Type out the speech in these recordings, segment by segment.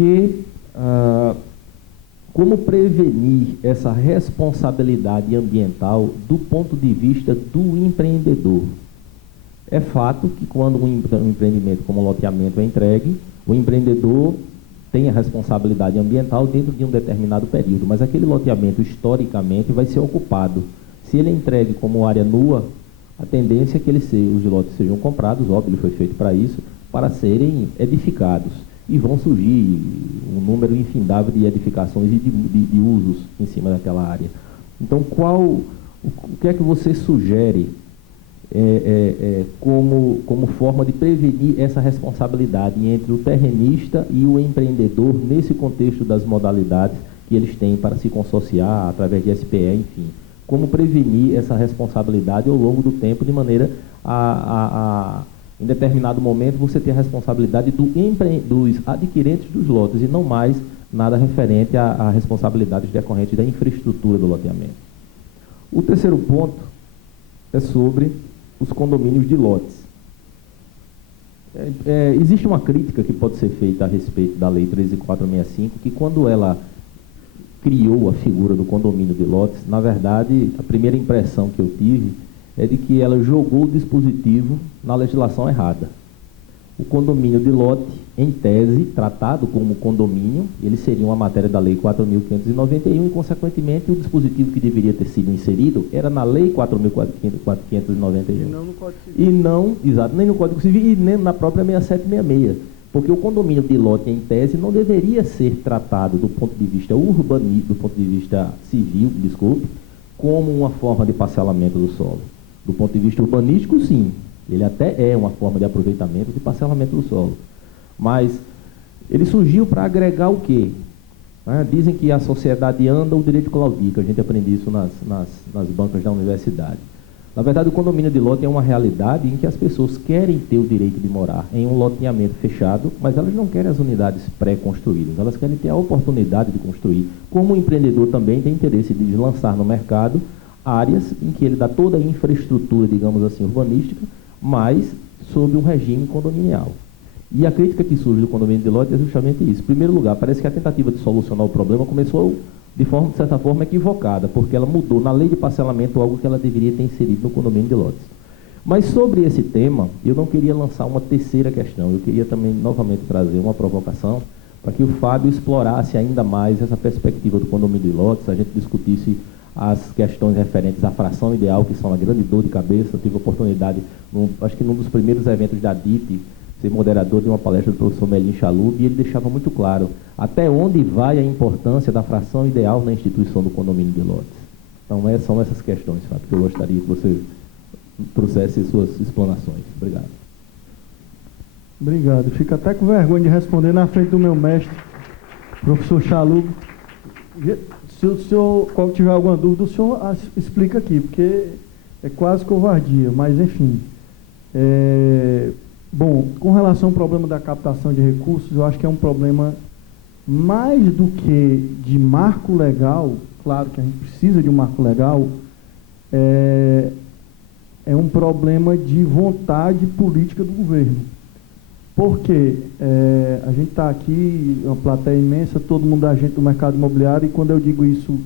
porque como prevenir essa responsabilidade ambiental do ponto de vista do empreendedor? É fato que quando um empreendimento como loteamento é entregue, o empreendedor tem a responsabilidade ambiental dentro de um determinado período, mas aquele loteamento historicamente vai ser ocupado. Se ele é entregue como área nua, a tendência é que os lotes sejam comprados, óbvio, ele foi feito para isso, para serem edificados. E vão surgir um número infindável de edificações e de usos em cima daquela área. Então, o que é que você sugere como forma de prevenir essa responsabilidade entre o terrenista e o empreendedor nesse contexto das modalidades que eles têm para se consociar através de SPE, enfim? Como prevenir essa responsabilidade ao longo do tempo, de maneira em determinado momento, você tem a responsabilidade dos adquirentes dos lotes e não mais nada referente a responsabilidades decorrentes da infraestrutura do loteamento. O terceiro ponto é sobre os condomínios de lotes. Existe uma crítica que pode ser feita a respeito da Lei 13.465, que quando ela criou a figura do condomínio de lotes, na verdade, a primeira impressão que eu tive é de que ela jogou o dispositivo na legislação errada. O condomínio de lote, em tese, tratado como condomínio, ele seria uma matéria da Lei 4.591 e, consequentemente, o dispositivo que deveria ter sido inserido era na Lei 4.591. E não no Código Civil. E não, exato, nem no Código Civil e nem na própria 6766. Porque o condomínio de lote, em tese, não deveria ser tratado do ponto de vista urbanístico, do ponto de vista civil, desculpe, como uma forma de parcelamento do solo. Do ponto de vista urbanístico, sim. Ele até é uma forma de aproveitamento, de parcelamento do solo. Mas ele surgiu para agregar o quê? Dizem que a sociedade anda, o direito claudica. A gente aprende isso nas bancas da universidade. Na verdade, o condomínio de lote é uma realidade em que as pessoas querem ter o direito de morar em um loteamento fechado, mas elas não querem as unidades pré-construídas. Elas querem ter a oportunidade de construir. Como o empreendedor também tem interesse de lançar no mercado áreas em que ele dá toda a infraestrutura, digamos assim, urbanística, mas sob um regime condominial. E a crítica que surge do condomínio de lote é justamente isso. Em primeiro lugar, parece que a tentativa de solucionar o problema começou de certa forma equivocada, porque ela mudou na lei de parcelamento algo que ela deveria ter inserido no condomínio de lotes. Mas sobre esse tema, eu não queria lançar uma terceira questão, eu queria também novamente trazer uma provocação para que o Fábio explorasse ainda mais essa perspectiva do condomínio de lotes, a gente discutisse as questões referentes à fração ideal, que são uma grande dor de cabeça. Eu tive a oportunidade, acho que num dos primeiros eventos da DIP, ser moderador de uma palestra do professor Melim Chalub, e ele deixava muito claro até onde vai a importância da fração ideal na instituição do condomínio de lotes. Então, são essas questões, Fábio, que eu gostaria que você trouxesse suas explanações. Obrigado. Obrigado. Fico até com vergonha de responder na frente do meu mestre, professor Chalub. Se o senhor, quando tiver alguma dúvida, o senhor explica aqui, porque é quase covardia, mas enfim. Bom, com relação ao problema da captação de recursos, eu acho que é um problema mais do que de marco legal. Claro que a gente precisa de um marco legal, é um problema de vontade política do governo. Porque a gente está aqui, uma plateia imensa, todo mundo é agente do mercado imobiliário, e quando eu digo isso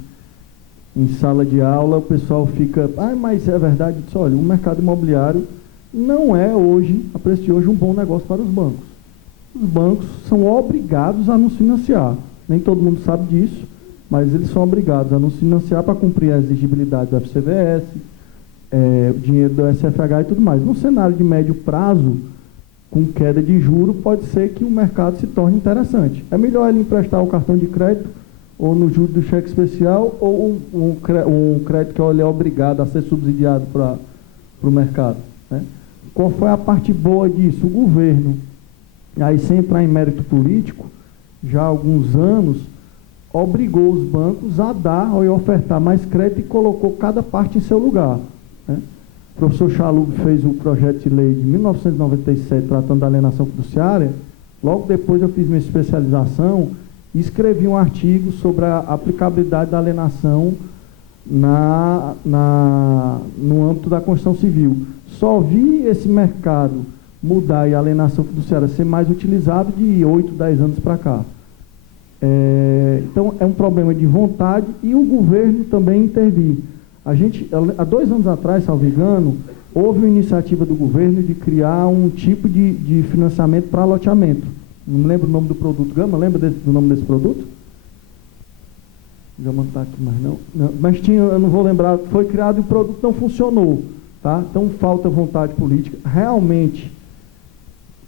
em sala de aula, o pessoal fica, mas é verdade. Eu disse, olha, o mercado imobiliário não é hoje, a preço de hoje, um bom negócio para os bancos. Os bancos são obrigados a nos financiar. Nem todo mundo sabe disso, mas eles são obrigados a nos financiar para cumprir a exigibilidade do FCVS, o dinheiro do SFH e tudo mais. No cenário de médio prazo, com queda de juro, pode ser que o mercado se torne interessante. É melhor ele emprestar o cartão de crédito, ou no juro do cheque especial, ou um crédito que ele é obrigado a ser subsidiado para o mercado, né? Qual foi a parte boa disso? O governo, aí sem entrar em mérito político, já há alguns anos, obrigou os bancos a dar ou a ofertar mais crédito e colocou cada parte em seu lugar, né? O professor Chalub fez o projeto de lei de 1997 tratando da alienação fiduciária. Logo depois eu fiz minha especialização e escrevi um artigo sobre a aplicabilidade da alienação no âmbito da Constituição Civil. Só vi esse mercado mudar e a alienação fiduciária ser mais utilizado de 8, 10 anos para cá. Então, é um problema de vontade e o governo também intervir. Há 2 anos atrás, salvo engano, houve uma iniciativa do governo de criar um tipo de financiamento para loteamento. Não me lembro o nome do produto. Gama, lembra do nome desse produto? Gama não está aqui mais não. Mas tinha, eu não vou lembrar, foi criado e o produto não funcionou. Tá? Então, falta vontade política. Realmente,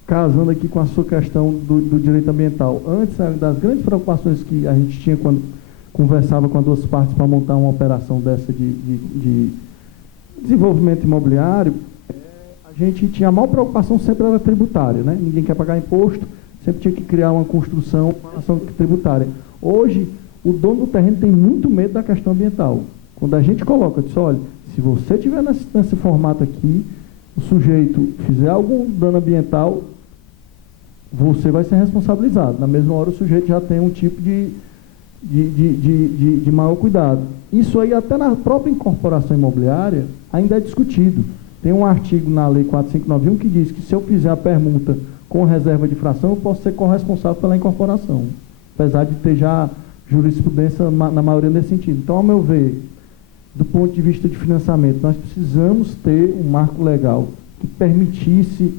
casando aqui com a sua questão do direito ambiental, antes das grandes preocupações que a gente tinha quando conversava com as duas partes para montar uma operação dessa de desenvolvimento imobiliário, a gente tinha a maior preocupação sempre era tributária, né? Ninguém quer pagar imposto, sempre tinha que criar uma construção, uma ação tributária. Hoje, o dono do terreno tem muito medo da questão ambiental. Quando a gente coloca, diz, olha, se você estiver nesse formato aqui, o sujeito fizer algum dano ambiental, você vai ser responsabilizado. Na mesma hora, o sujeito já tem um tipo de maior cuidado. Isso aí, até na própria incorporação imobiliária, ainda é discutido. Tem um artigo na Lei 4591 que diz que se eu fizer a permuta com reserva de fração, eu posso ser corresponsável pela incorporação. Apesar de ter já jurisprudência na maioria nesse sentido. Então, ao meu ver, do ponto de vista de financiamento, nós precisamos ter um marco legal que permitisse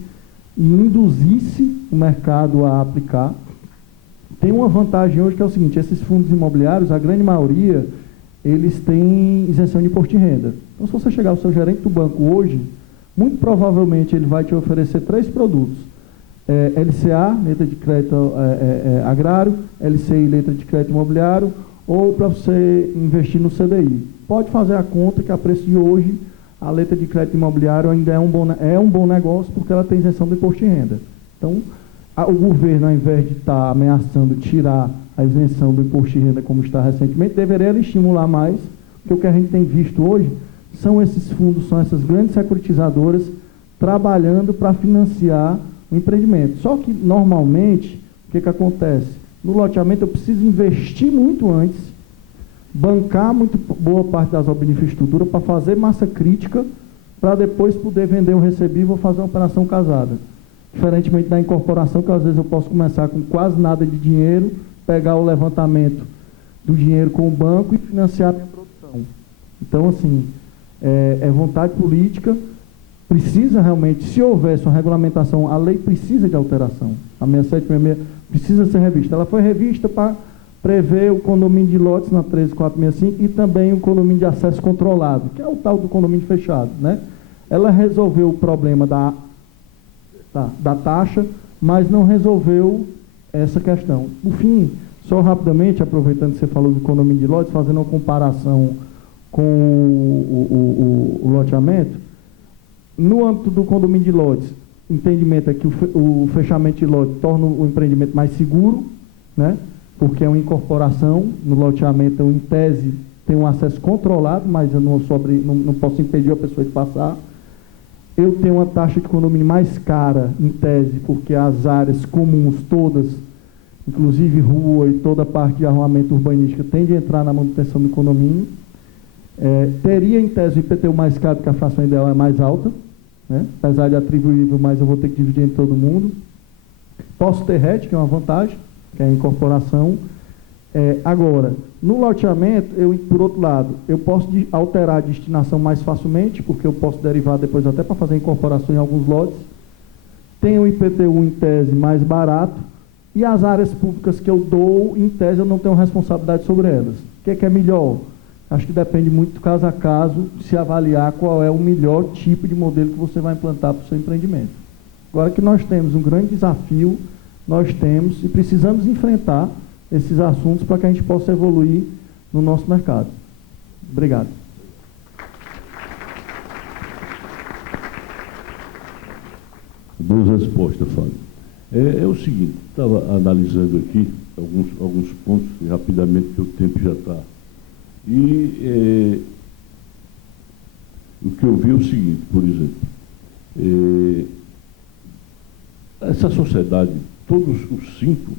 e induzisse o mercado a aplicar. Tem uma vantagem hoje que é o seguinte, esses fundos imobiliários, a grande maioria, eles têm isenção de imposto de renda. Então, se você chegar ao seu gerente do banco hoje, muito provavelmente ele vai te oferecer 3 produtos. LCA, letra de crédito agrário, LCI, letra de crédito imobiliário, ou para você investir no CDI. Pode fazer a conta que a preço de hoje, a letra de crédito imobiliário ainda é um bom negócio porque ela tem isenção do imposto de renda. Então, o governo, ao invés de estar ameaçando tirar a isenção do imposto de renda como está recentemente, deveria estimular mais, porque o que a gente tem visto hoje são esses fundos, são essas grandes securitizadoras trabalhando para financiar o empreendimento. Só que, normalmente, o que acontece? No loteamento, eu preciso investir muito antes, bancar muito boa parte das obras de infraestrutura para fazer massa crítica, para depois poder vender o recebível ou fazer uma operação casada. Diferentemente da incorporação, que às vezes eu posso começar com quase nada de dinheiro, pegar o levantamento do dinheiro com o banco e financiar a minha produção. Então, assim, é vontade política, precisa realmente, se houvesse uma regulamentação, a lei precisa de alteração. A 6766 precisa ser revista. Ela foi revista para prever o condomínio de lotes na 13465 e também o condomínio de acesso controlado, que é o tal do condomínio fechado, né? Ela resolveu o problema da taxa, mas não resolveu essa questão. Por fim, só rapidamente, aproveitando que você falou do condomínio de lotes, fazendo uma comparação com o loteamento, no âmbito do condomínio de lotes, o entendimento é que o fechamento de lote torna o empreendimento mais seguro, né? Porque é uma incorporação, no loteamento, em tese, tem um acesso controlado, mas eu não posso impedir a pessoa de passar. Eu tenho uma taxa de condomínio mais cara, em tese, porque as áreas comuns todas, inclusive rua e toda a parte de arruamento urbanística, tem de entrar na manutenção do condomínio. Teria, em tese, o IPTU mais caro, porque a fração ideal é mais alta, né? Apesar de atribuível, mas eu vou ter que dividir entre todo mundo. Posso ter RET, que é uma vantagem, que é a incorporação. Agora, no loteamento, por outro lado, eu posso alterar a destinação mais facilmente, porque eu posso derivar depois até para fazer incorporação em alguns lotes. Tem o IPTU, em tese, mais barato, e as áreas públicas que eu dou, em tese, eu não tenho responsabilidade sobre elas. O que é melhor? Acho que depende muito, caso a caso, se avaliar qual é o melhor tipo de modelo que você vai implantar para o seu empreendimento. Agora que nós temos um grande desafio, nós temos e precisamos enfrentar esses assuntos para que a gente possa evoluir no nosso mercado. Obrigado. Boas respostas, Fábio. É o seguinte, estava analisando aqui alguns pontos, e rapidamente, porque o tempo já está. E o que eu vi é o seguinte, por exemplo, essa sociedade, todos os 5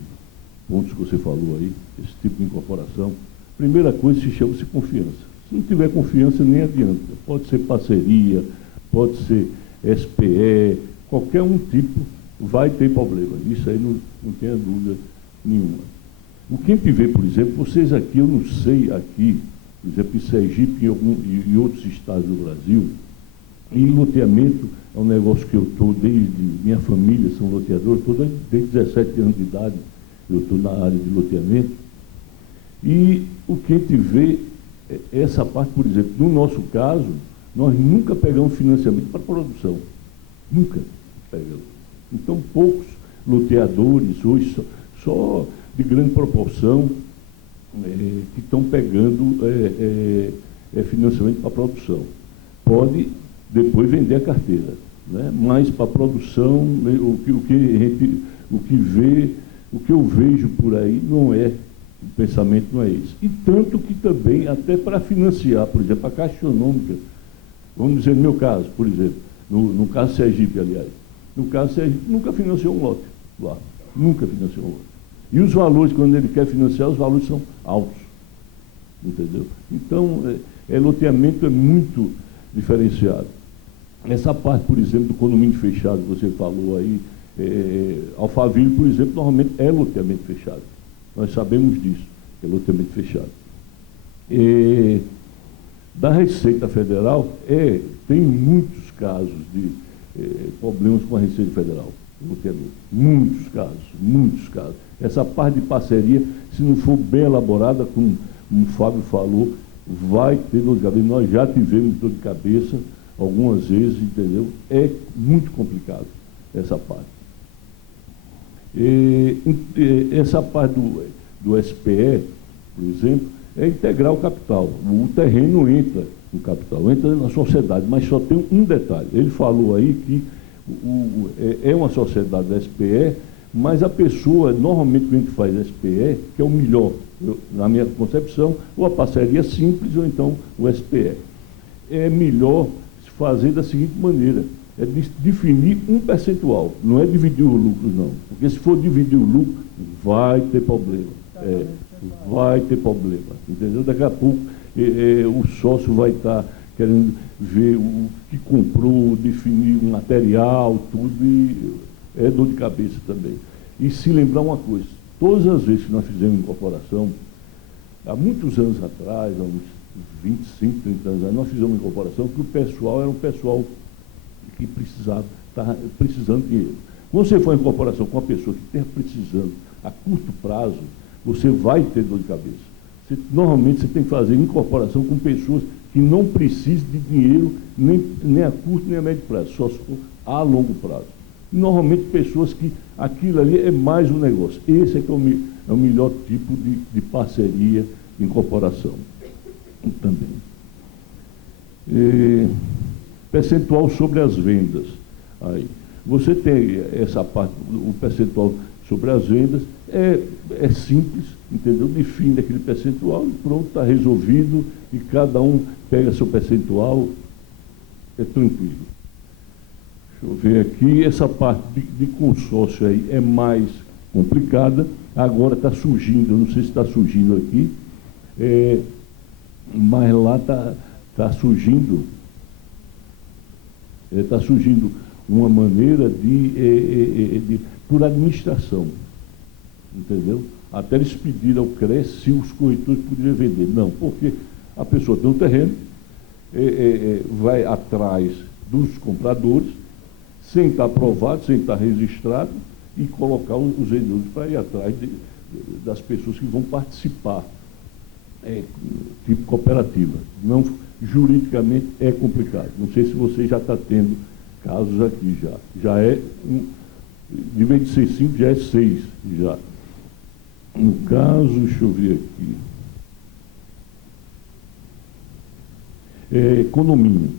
pontos que você falou aí, esse tipo de incorporação, primeira coisa se chama-se confiança. Se não tiver confiança, nem adianta. Pode ser parceria, pode ser SPE, qualquer um tipo vai ter problema. Isso aí não tenha dúvida nenhuma. O que a gente vê, por exemplo, vocês aqui, eu não sei aqui, por exemplo, em Sergipe e outros estados do Brasil, e loteamento é um negócio que eu estou desde, minha família são loteadores, estou desde 17 anos de idade, eu estou na área de loteamento, e o que a gente vê, essa parte, por exemplo, no nosso caso, nós nunca pegamos financiamento para produção, nunca pegamos. Então, poucos loteadores, hoje só de grande proporção, que estão pegando financiamento para produção. Pode depois vender a carteira, né? Mas para produção, o que eu vejo por aí não é, o pensamento não é esse. E tanto que também, até para financiar, por exemplo, a Caixa Econômica, vamos dizer, no meu caso, por exemplo, no caso Sergipe, aliás, no caso Sergipe, nunca financiou um lote lá, nunca financiou um lote. E os valores, quando ele quer financiar, os valores são altos, entendeu? Então, loteamento é muito diferenciado. Essa parte, por exemplo, do condomínio fechado que você falou aí, Alphaville, por exemplo, normalmente é loteamento fechado. Nós sabemos disso, que é loteamento fechado. Da Receita Federal, tem muitos casos de problemas com a Receita Federal, loteamento. Muitos casos. Essa parte de parceria, se não for bem elaborada, como o Fábio falou, vai ter dor de cabeça. Nós já tivemos dor de cabeça algumas vezes, entendeu? É muito complicado essa parte. Essa parte do SPE, por exemplo, é integrar o capital. O terreno entra no capital, entra na sociedade, mas só tem um detalhe. Ele falou aí que é uma sociedade da SPE, mas a pessoa, normalmente, quando a gente faz SPE, que é o melhor, na minha concepção, ou a parceria simples, ou então o SPE. É melhor se fazer da seguinte maneira, é definir um percentual, não é dividir o lucro, não. Porque se for dividir o lucro, vai ter problema. Vai ter problema, entendeu? Daqui a pouco o sócio vai estar querendo ver o que comprou, definir o material, tudo, e é dor de cabeça também. E se lembrar uma coisa, todas as vezes que nós fizemos incorporação, há muitos anos atrás, há uns 25, 30 anos atrás, nós fizemos uma incorporação que o pessoal era um pessoal que estava precisando de dinheiro. Quando você for em incorporação com uma pessoa que esteja precisando a curto prazo, você vai ter dor de cabeça. Normalmente você tem que fazer incorporação com pessoas que não precisam de dinheiro nem a curto nem a médio prazo, só se for a longo prazo. Normalmente pessoas que aquilo ali é mais um negócio. Esse é que é o melhor tipo de parceria, de incorporação também. Percentual sobre as vendas. Aí, você tem essa parte, o percentual sobre as vendas, é simples, entendeu? Define aquele percentual e pronto, está resolvido, e cada um pega seu percentual, é tranquilo. Deixa eu ver aqui, essa parte de consórcio aí é mais complicada, agora está surgindo, eu não sei se está surgindo aqui, mas lá está surgindo uma maneira por administração, entendeu? Até eles pediram ao CRES se os corretores poderiam vender. Não, porque a pessoa tem um terreno, vai atrás dos compradores, sem estar aprovado, sem estar registrado, e colocar os vendedores para ir atrás das pessoas que vão participar, tipo cooperativa. Não, juridicamente é complicado. Não sei se você já está tendo casos aqui já. Já de vez de ser 5, já é 6 já. No caso, deixa eu ver aqui. Condomínio.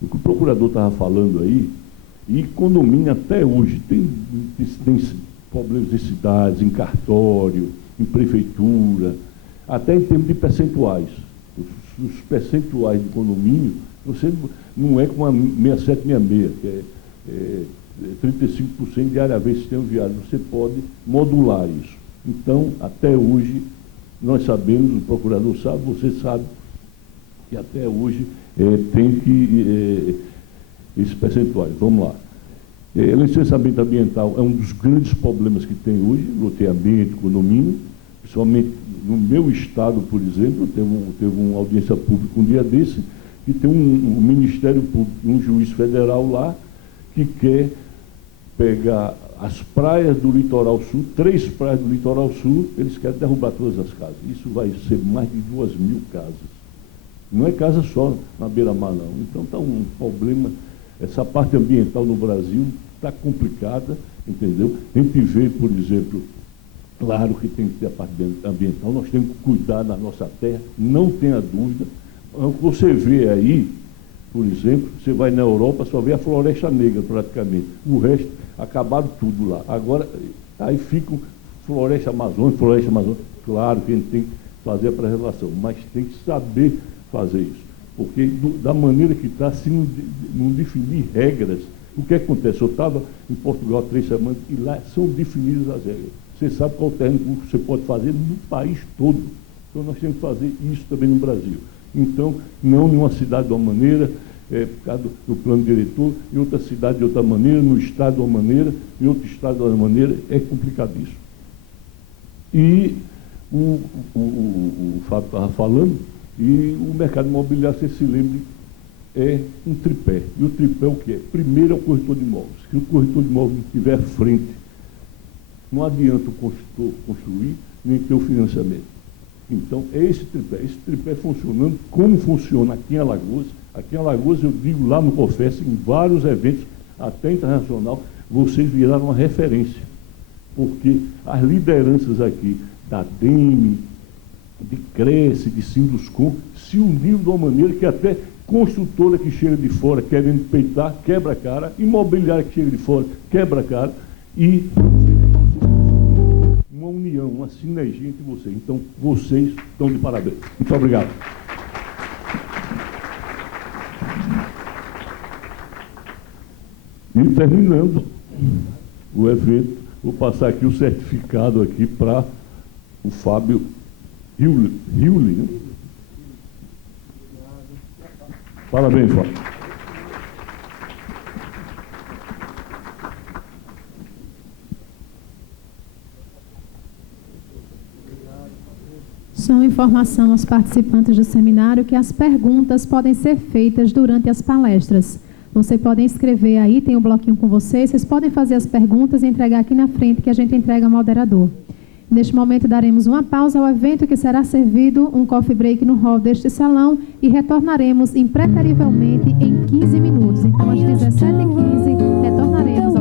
O que o procurador estava falando aí, e condomínio até hoje tem problemas em cidades, em cartório, em prefeitura, até em termos de percentuais. Os percentuais de condomínio, você não é como a 6766, que é 35% de área verde sistema viário. Você pode modular isso. Então, até hoje, nós sabemos, o procurador sabe, você sabe, que até hoje tem que esses percentuais. Vamos lá. Licenciamento ambiental é um dos grandes problemas que tem hoje, loteamento, condomínio. principalmente no meu estado, por exemplo, teve uma audiência pública um dia desse, que tem um Ministério Público, um juiz federal lá, que quer pegar as praias do litoral sul, 3 praias do litoral sul, eles querem derrubar todas as casas. Isso vai ser mais de 2.000 casas. Não é casa só na beira-mar, não. Então está um problema, essa parte ambiental no Brasil está complicada, entendeu? A gente vê, por exemplo, claro que tem que ter a parte ambiental, nós temos que cuidar da nossa terra, não tenha dúvida. Você vê aí, por exemplo, você vai na Europa, só vê a floresta negra praticamente. O resto, acabaram tudo lá. Agora, aí ficam floresta amazônica. Claro que a gente tem que fazer a preservação, mas tem que saber fazer isso. Porque da maneira que está, se não definir regras, o que acontece? Eu estava em Portugal há 3 semanas e lá são definidas as regras. Você sabe qual terreno que você pode fazer no país todo. Então nós temos que fazer isso também no Brasil. Então, não em uma cidade de uma maneira, por causa do plano diretor, em outra cidade de outra maneira, no estado de uma maneira, em outro estado de outra maneira, é complicadíssimo. E o Fábio estava falando, e o mercado imobiliário, você se lembre, é um tripé. E o tripé é o que é? Primeiro é o corretor de imóveis. Se o corretor de imóveis não estiver à frente, não adianta o construtor construir, nem ter o financiamento. Então, é esse tripé funcionando como funciona aqui em Alagoas. Aqui em Alagoas, eu digo lá no COFES, em vários eventos, até internacional, vocês viraram uma referência. Porque as lideranças aqui, da DEME, de Cresce, de Sinduscom, se uniram de uma maneira que até construtora que chega de fora querendo peitar, quebra a cara, imobiliária que chega de fora, quebra a cara, e uma união, uma sinergia entre vocês. Então, vocês estão de parabéns. Muito obrigado. E terminando o evento, vou passar aqui o certificado aqui para o Fábio Riuli, né? Parabéns, Fábio. Só uma informação aos participantes do seminário que as perguntas podem ser feitas durante as palestras. Vocês podem escrever aí, tem um bloquinho com vocês podem fazer as perguntas e entregar aqui na frente, que a gente entrega ao moderador. Neste momento, daremos uma pausa ao evento, que será servido um coffee break no hall deste salão e retornaremos impreterivelmente em 15 minutos. Então, às 17h15, retornaremos